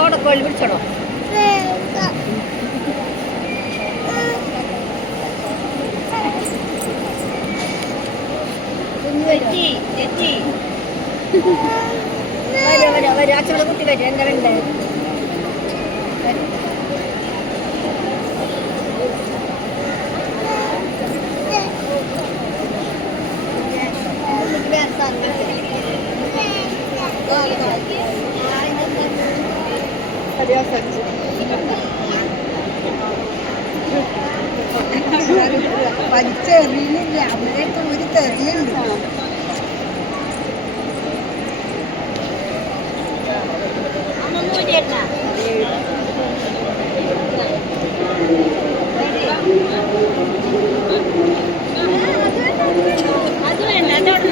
അവിടെ കോഴി പിടിച്ചോളൂ. തെറ്റി തെറ്റി വരൂ വരൂ വരൂ. അച്ഛനെ കുട്ടി വരും. വലിച്ചെറിയുന്നില്ല അവിടെയൊക്കെ ഒരു തെറിയുണ്ട് അത് വേണ്ട അതോടെ